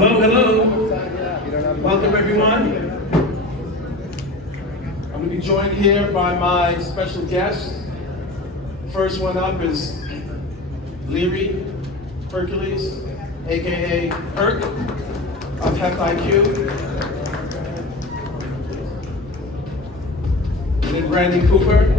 Hello, hello. Welcome, everyone. I'm going to be joined here by my special guest. First one up is Learie Hercules, aka Herc, of Heft IQ. And then Randy Cooper.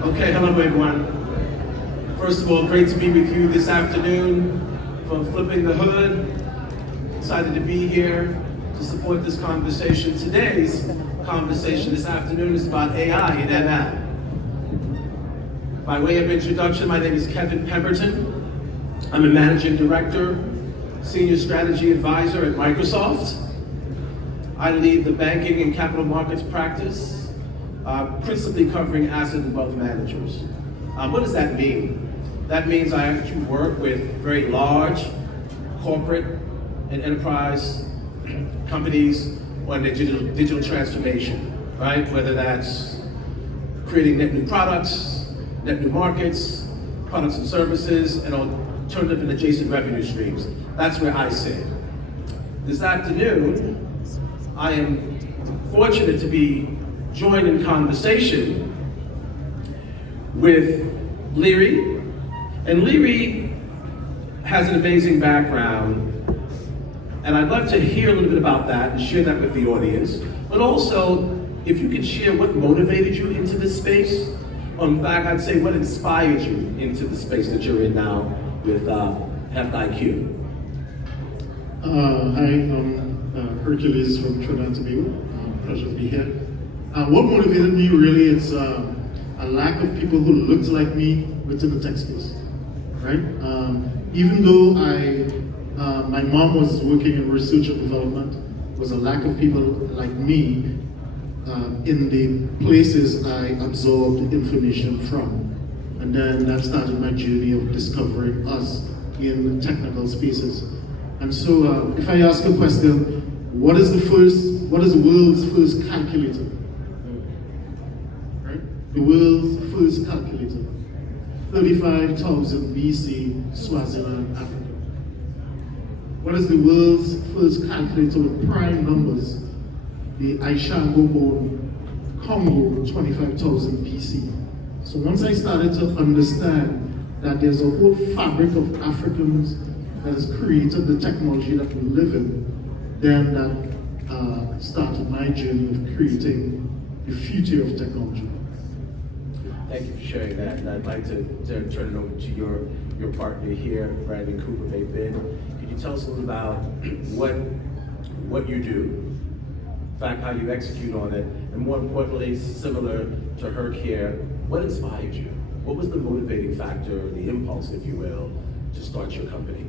Okay, hello everyone. First of all, great to be with you this afternoon from Flipping the Hood. Excited to be here to support this conversation. Today's conversation this afternoon is about AI and ML. By way of introduction, my name is Kevin Pemberton. I'm a managing director, senior strategy advisor at Microsoft. I lead the banking and capital markets practice, principally covering asset and wealth managers. What does that mean? That means I actually work with very large corporate and enterprise companies on their digital transformation, right? Whether that's creating net new products, net new markets, products and services, and alternative and adjacent revenue streams. That's where I sit. This afternoon, I am fortunate to be joined in conversation with Learie. And Learie has an amazing background, and I'd love to hear a little bit about that and share that with the audience. But also, if you could share what motivated you into this space, or in fact, I'd say what inspired you into the space that you're in now with Heft IQ. Hi, I'm Hercules from Trinidad and Tobago. Pleasure to be here. What motivated me really is a lack of people who looked like me within the tech space, right? Even though my mom was working in research and development, was a lack of people like me in the places I absorbed information from. And then that started my journey of discovering us in technical spaces. And so if I ask a question, what is the world's first calculator? Right? The world's first calculator. 35,000 BC, Swaziland, Africa. What is the world's first calculator with prime numbers? The Aishango-born Congo, 25,000 BC. So once I started to understand that there's a whole fabric of Africans that has created the technology that we live in, then that started my journey of creating the future of technology. Thank you for sharing that, and I'd like to turn it over to your partner here, Randy Cooper of Aphid. Could you tell us a little about what you do, in fact, how you execute on it, and more importantly, similar to Herc here, what inspired you? What was the motivating factor, the impulse, if you will, to start your company?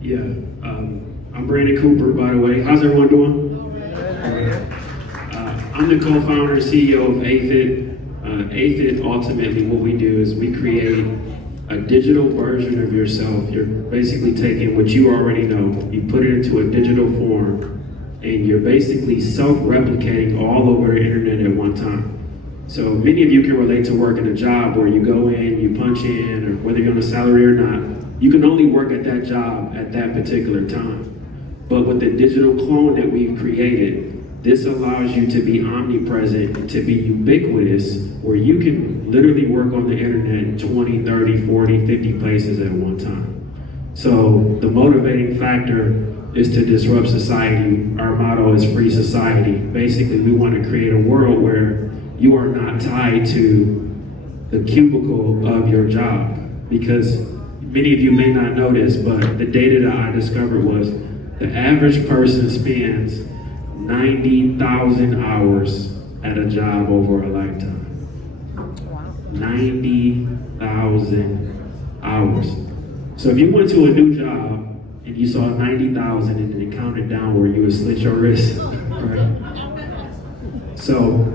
Yeah, I'm Brandon Cooper, by the way. How's everyone doing? I'm the co-founder and CEO of Aphid. Aphid, ultimately, what we do is we create a digital version of yourself. You're basically taking what you already know, you put it into a digital form, and you're basically self-replicating all over the internet at one time. So many of you can relate to working a job where you go in, you punch in, or whether you're on a salary or not, you can only work at that job at that particular time. But with the digital clone that we've created, this allows you to be omnipresent and to be ubiquitous, where you can literally work on the internet 20, 30, 40, 50 places at one time. So the motivating factor is to disrupt society. Our motto is free society. Basically, we want to create a world where you are not tied to the cubicle of your job. Because many of you may not know this, but the data that I discovered was the average person spends 90,000 hours at a job over a lifetime. 90,000 hours. So if you went to a new job and you saw 90,000 and it counted down where you would slit your wrist, right? So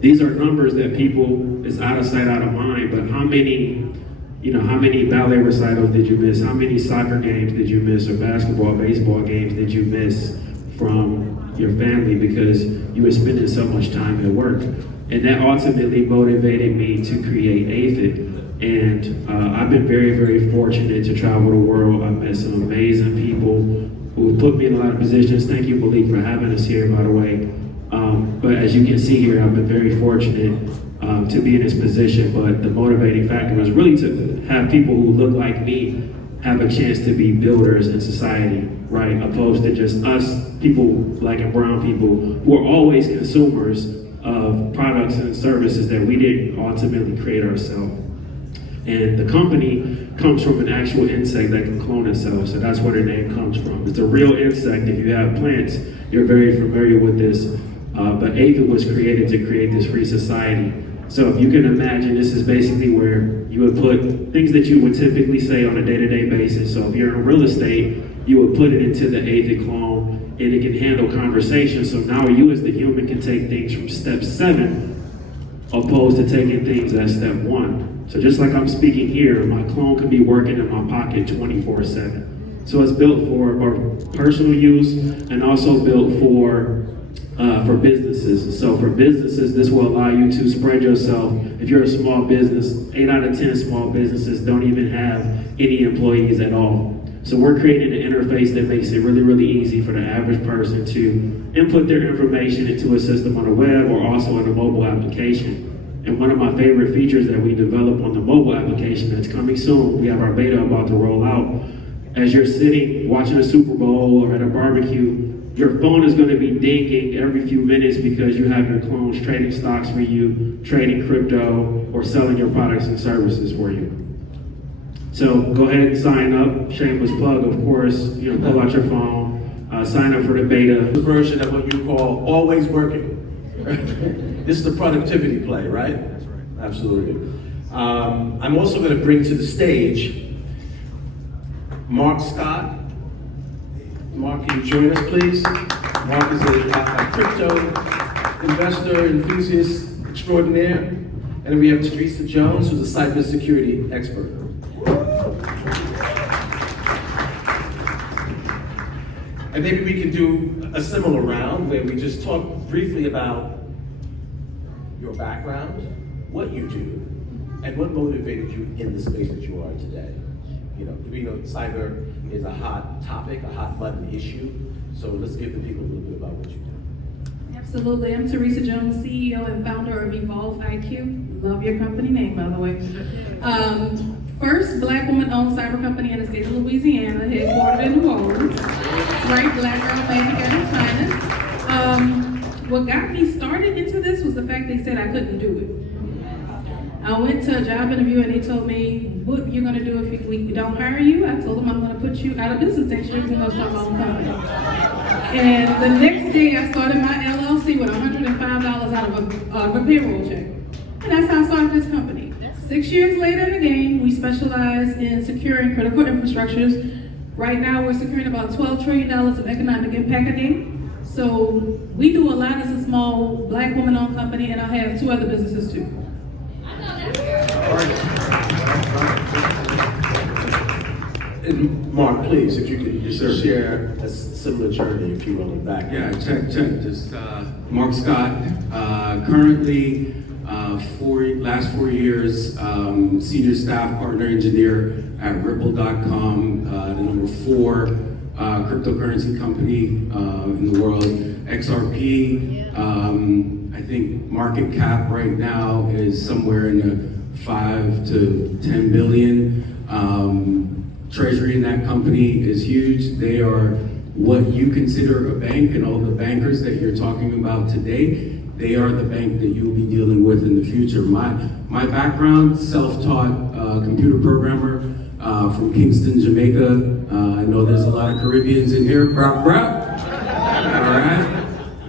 These are numbers that people, is out of sight, out of mind, but how many ballet recitals did you miss? How many soccer games did you miss, or basketball, baseball games did you miss from your family because you were spending so much time at work? And that ultimately motivated me to create Aphid. And I've been very, very fortunate to travel the world. I've met some amazing people who put me in a lot of positions. Thank you, Malik, for having us here, by the way. But as you can see here, I've been very fortunate to be in this position, but the motivating factor was really to have people who look like me have a chance to be builders in society, right? Opposed to just us, people like brown people, who are always consumers of products and services that we didn't ultimately create ourselves. And the company comes from an actual insect that can clone itself, so that's where the name comes from. It's a real insect. If you have plants, you're very familiar with this. But Aphid was created to create this free society. So if you can imagine, this is basically where you would put things that you would typically say on a day-to-day basis. So if you're in real estate, you would put it into the Aphid clone, and it can handle conversation. So now you as the human can take things from step 7, opposed to taking things at step 1. So just like I'm speaking here, my clone could be working in my pocket 24/7. So it's built for personal use and also built for businesses. So for businesses, this will allow you to spread yourself. If you're a small business, 8 out of 10 small businesses don't even have any employees at all. So we're creating an interface that makes it really, really easy for the average person to input their information into a system on the web or also in a mobile application. And one of my favorite features that we developed on the mobile application that's coming soon, we have our beta about to roll out. As you're sitting watching a Super Bowl or at a barbecue, your phone is going to be dinging every few minutes because you have your clones trading stocks for you, trading crypto, or selling your products and services for you. So go ahead and sign up. Shameless plug, of course. Pull out your phone, sign up for the beta. The version of what you call always working. This is the productivity play, right? That's right. Absolutely. I'm also going to bring to the stage Mark Scott. Mark, can you join us, please? Mark is a crypto investor, enthusiast extraordinaire. And then we have Theresa Jones, who's a cybersecurity expert. And maybe we can do a similar round where we just talk briefly about your background, what you do, and what motivated you in the space that you are today. We know cyber is a hot topic, a hot button issue. So let's give the people a little bit about what you do. Absolutely. I'm Theresa Jones, CEO and founder of Evalv IQ. Love your company name, by the way. First Black woman-owned cyber company in the state of Louisiana, headquartered in New Orleans. Right, Black girl banking at its finest. What got me started into this was the fact they said I couldn't do it. I went to a job interview and they told me, what you're gonna do if we don't hire you? I told them I'm gonna put you out of business next year and go start my own company. And the next day I started my LLC with $105 out of a payroll check. And that's how I started this company. 6 years later in the game, we specialize in securing critical infrastructures. Right now we're securing about $12 trillion of economic impact a day. So we do a lot as a small Black woman-owned company, and I have 2 other businesses too. And Mark, please, if you could just share a similar journey, if you will, in back. Yeah, check. Just Mark Scott, currently last 4 years, senior staff partner engineer at Ripple.com, the number 4 cryptocurrency company in the world. XRP, I think market cap right now is somewhere in the 5 to 10 billion. Treasury in that company is huge. They are what you consider a bank, and all the bankers that you're talking about today, they are the bank that you'll be dealing with in the future. My background, self-taught computer programmer from Kingston, Jamaica. I know there's a lot of Caribbeans in here. Brap, brap. All right,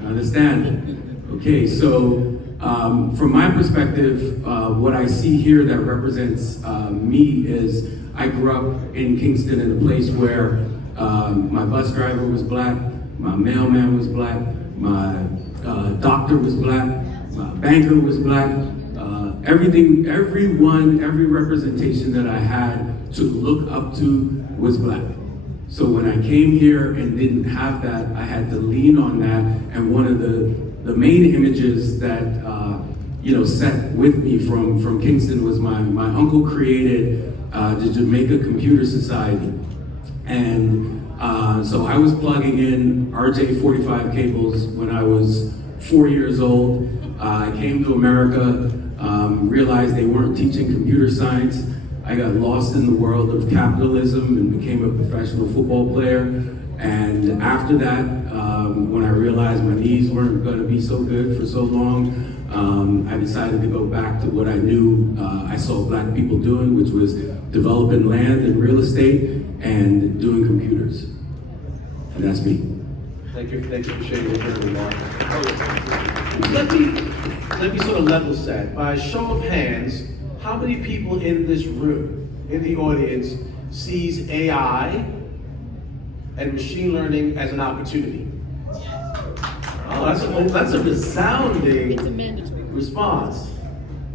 I understand. Okay, so from my perspective, what I see here that represents me is I grew up in Kingston in a place where my bus driver was Black, my mailman was Black, my doctor was Black, my banker was black. Everyone, every representation that I had to look up to was black. So when I came here and didn't have that, I had to lean on that. And one of the main images that set with me from Kingston was my uncle created the Jamaica Computer Society. And so I was plugging in RJ45 cables when I was 4 years old. I came to America, realized they weren't teaching computer science. I got lost in the world of capitalism and became a professional football player. And after that, when I realized my knees weren't going to be so good for so long, I decided to go back to what I knew I saw black people doing, which was developing land and real estate and doing computers. And that's me. Thank you for sharing your journey, Mark. Let me sort of level set. By a show of hands, how many people in this room, in the audience, sees AI and machine learning as an opportunity? Oh, that's a resounding response.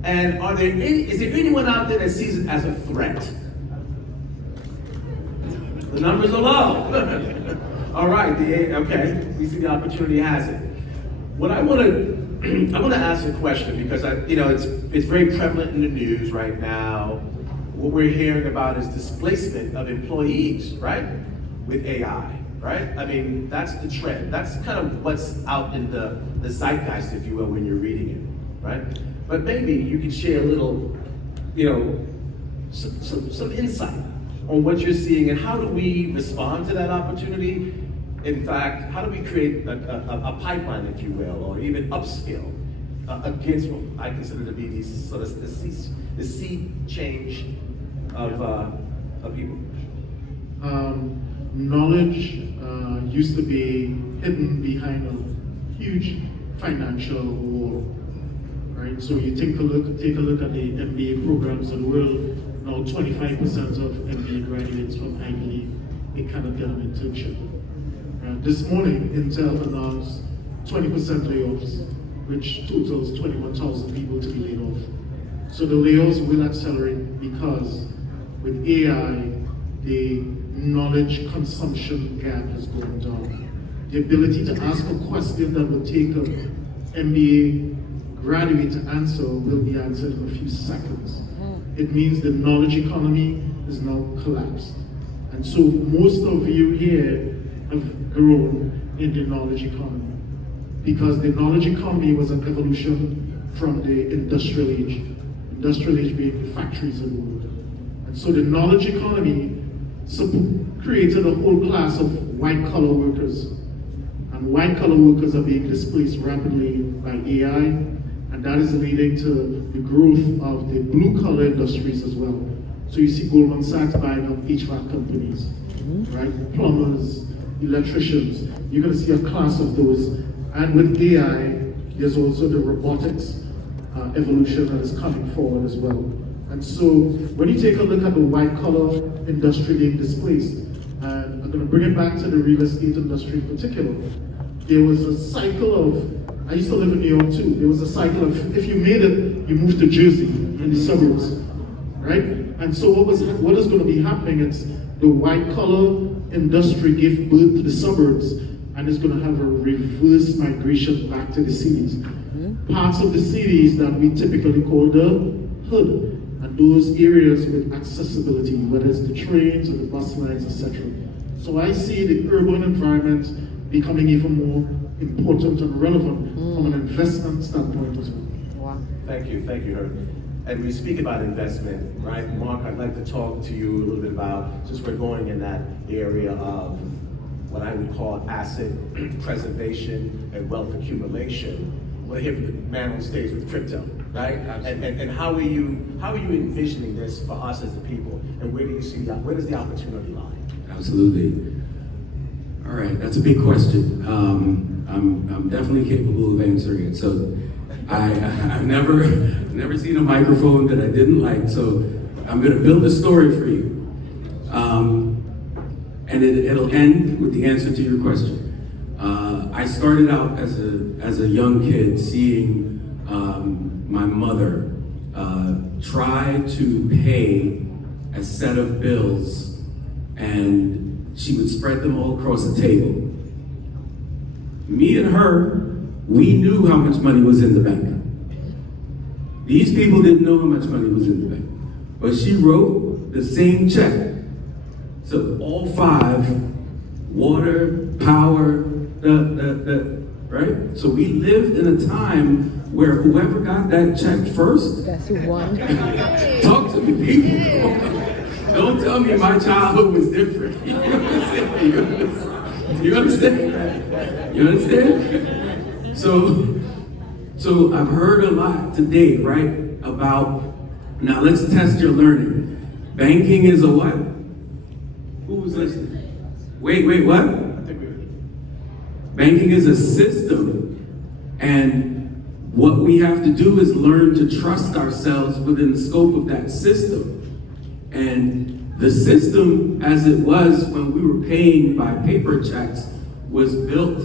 And is there anyone out there that sees it as a threat? The numbers are low. All right, okay, we see the opportunity has it. What I want to ask a question, because it's very prevalent in the news right now. What we're hearing about is displacement of employees, right, with AI, right? I mean, that's the trend. That's kind of what's out in the zeitgeist, if you will, when you're reading it, right? But maybe you could share a little, some insight on what you're seeing and how do we respond to that opportunity. In fact, how do we create a pipeline, if you will, or even upskill against what I consider to be these sort of the sea change of people? Knowledge used to be hidden behind a huge financial wall, right? So you take a look at the MBA programs in the world. Now 25% of MBA graduates from Ivy League, they cannot get an internship. This morning, Intel announced 20% layoffs, which totals 21,000 people to be laid off. So the layoffs will accelerate because with AI, the knowledge consumption gap has gone down. The ability to ask a question that would take an MBA graduate to answer will be answered in a few seconds. It means the knowledge economy is now collapsed. And so most of you here have grown in the knowledge economy because the knowledge economy was an evolution from the industrial age. Industrial age being the factories of the world. And so the knowledge economy created a whole class of white-collar workers. And white-collar workers are being displaced rapidly by AI, and that is leading to the growth of the blue-collar industries as well. So you see Goldman Sachs buying up HVAC companies, right? Plumbers, electricians. You're going to see a class of those. And with AI, there's also the robotics evolution that is coming forward as well. And so when you take a look at the white-collar industry being displaced, and I'm going to bring it back to the real estate industry in particular, there was a cycle of, I used to live in New York too, there was a cycle of, if you made it, you moved to Jersey, in the suburbs, right? And so what is going to be happening is the white-collar industry gave birth to the suburbs, and it's going to have a reverse migration back to the cities. Parts of the cities that we typically call the hood, and those areas with accessibility, whether it's the trains or the bus lines, etc. So I see the urban environment becoming even more important and relevant from an investment standpoint as well. Wow. Thank you, Herb. And we speak about investment, right? Mark, I'd like to talk to you a little bit about, since we're going in that area of what I would call asset preservation and wealth accumulation. I want to hear from the man on stage with crypto, right? And how are you envisioning this for us as a people? And where do you see that? Where does the opportunity lie? Absolutely. All right, that's a big question. I'm definitely capable of answering it. So I've never seen a microphone that I didn't like. So I'm going to build a story for you. And it'll end with the answer to your question. I started out as a young kid seeing mother try to pay a set of bills, and she would spread them all across the table. Me and her, we knew how much money was in the bank. These people didn't know how much money was in the bank. But she wrote the same check. So all 5, water, power, right? So we lived in a time where whoever got that check first, That's who won. talk to me, people. Don't tell me my childhood was different. You understand? You understand? So I've heard a lot today, right, about, now let's test your learning. Banking is a what? Who was listening? Wait, what? I think we're Banking is a system, and what we have to do is learn to trust ourselves within the scope of that system. And the system, as it was when we were paying by paper checks, was built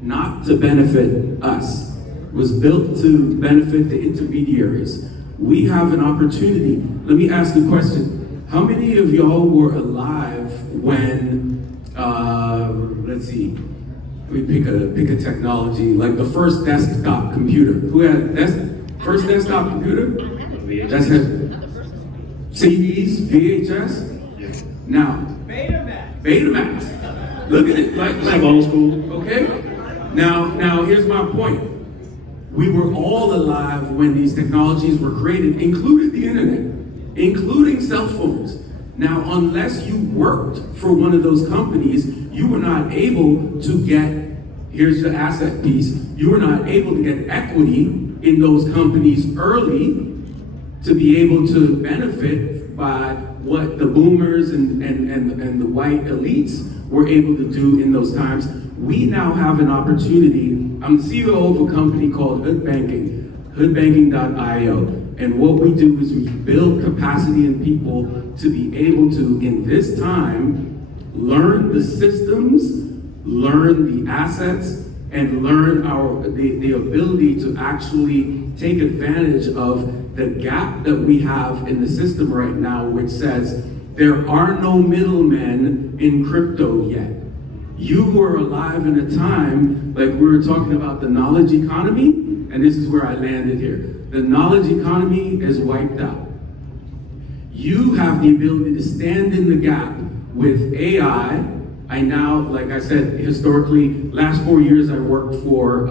not to benefit us. It was built to benefit the intermediaries. We have an opportunity. Let me ask a question. How many of y'all were alive when, let's see, let me pick a technology, like the first desktop computer. Who had first desktop computer? That's it. CDs, VHS? Now, Betamax. Look at it, like old school. Okay? Now here's my point. We were all alive when these technologies were created, including the internet, including cell phones. Now, unless you worked for one of those companies, you were not able to get, here's the asset piece, you were not able to get equity in those companies early to be able to benefit by what the boomers and the white elites were able to do in those times. We now have an opportunity. I'm the CEO of a company called Hood Banking, hoodbanking.io. And what we do is we build capacity in people to be able to, in this time, learn the systems, learn the assets, and learn the ability to actually take advantage of the gap that we have in the system right now, which says there are no middlemen in crypto yet. You were alive in a time, like we were talking about the knowledge economy, and this is where I landed here. The knowledge economy is wiped out. You have the ability to stand in the gap with AI. I now, like I said, historically, last 4 years I worked for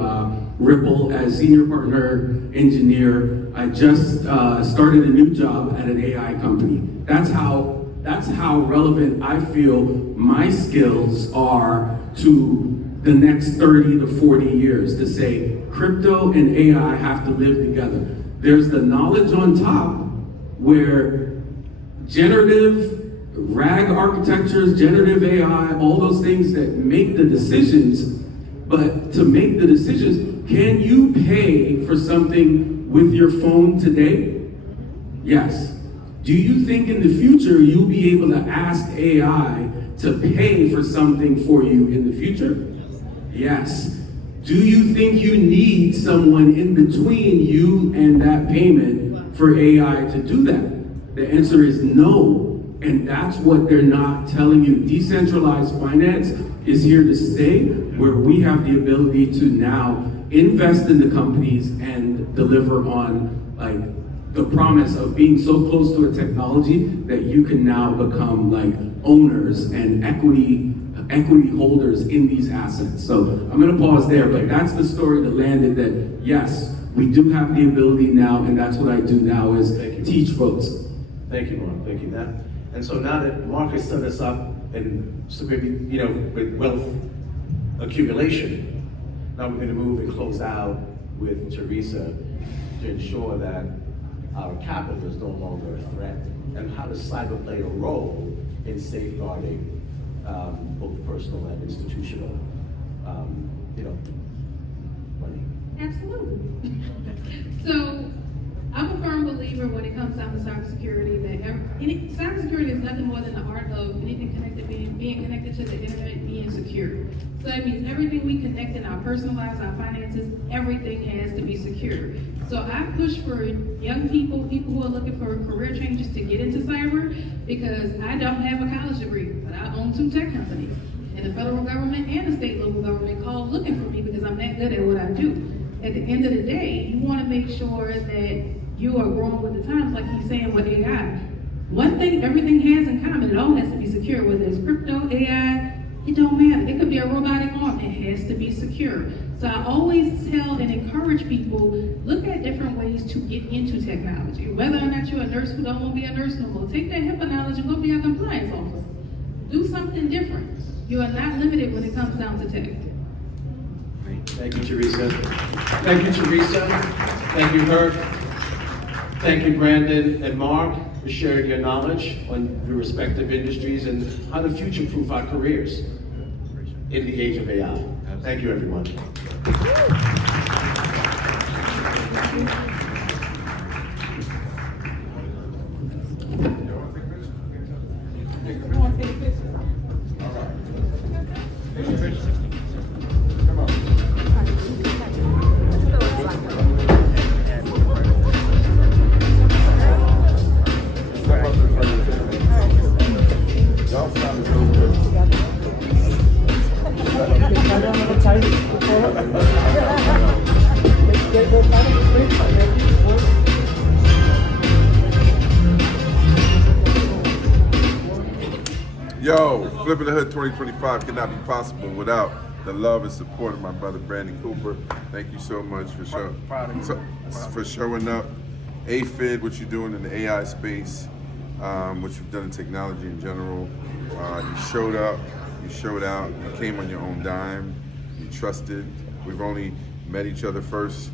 Ripple as senior partner engineer. I just started a new job at an AI company. That's how relevant I feel my skills are to the next 30 to 40 years, to say crypto and AI have to live together. There's the knowledge on top where generative RAG architectures, generative AI, all those things that make the decisions, but to make the decisions, can you pay for something with your phone today? Yes. Do you think in the future you'll be able to ask AI to pay for something for you in the future? Yes. Do you think you need someone in between you and that payment for AI to do that? The answer is no. And that's what they're not telling you. Decentralized finance is here to stay, where we have the ability to now invest in the companies and deliver on the promise of being so close to a technology that you can now become owners and equity holders in these assets. So I'm gonna pause there, but that's the story that landed that yes, we do have the ability now, and that's what I do now is teach folks. Thank you, Mark. Thank you. And so now that Mark has set us up and so maybe, with wealth accumulation, now we're going to move and close out with Theresa to ensure that our capital is no longer a threat. And how does cyber play a role in safeguarding both personal and institutional, money? Absolutely. So I'm a firm believer when it comes down to cybersecurity that cybersecurity is nothing more than the art of anything connected, being connected to the internet, being secure. So that means everything we connect in our personal lives, our finances, everything has to be secure. So I push for young people who are looking for career changes to get into cyber, because I don't have a college degree, but I own 2 tech companies. And the federal government and the state and local government call looking for me because I'm that good at what I do. At the end of the day, you want to make sure that you are growing with the times, like he's saying with AI. One thing everything has in common, it all has to be secure, whether it's crypto, AI, it don't matter. It could be a robotic arm, it has to be secure. So I always tell and encourage people, look at different ways to get into technology. Whether or not you're a nurse who don't want to be a nurse no more, take that HIPAA knowledge and go be a compliance officer. Do something different. You are not limited when it comes down to tech. Thank you, Theresa. Thank you, Theresa. Thank you, Herc. Thank you, Brandon and Mark, for sharing your knowledge on your respective industries and how to future-proof our careers in the age of AI. Thank you, everyone. Yo, Flipping the Hood 2025 could not be possible without the love and support of my brother Brandon Cooper. Thank you so much for showing up. Aphid, what you're doing in the AI space, what you've done in technology in general. You showed up, you showed out, you came on your own dime, you trusted. We've only met each other first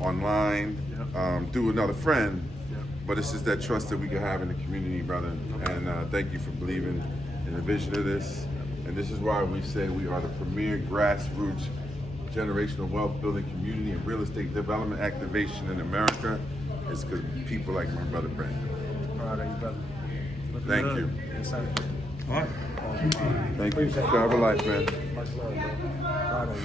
online through another friend, but it's just that trust that we can have in the community, brother. And thank you for believing in the vision of this. And this is why we say we are the premier grassroots generational wealth building community and real estate development activation in America. It's because people like my brother Brandon. Proud of you, brother. Thank you. Yes, sir. Thank you. Have a life, man. Much love, bro. Proud of you.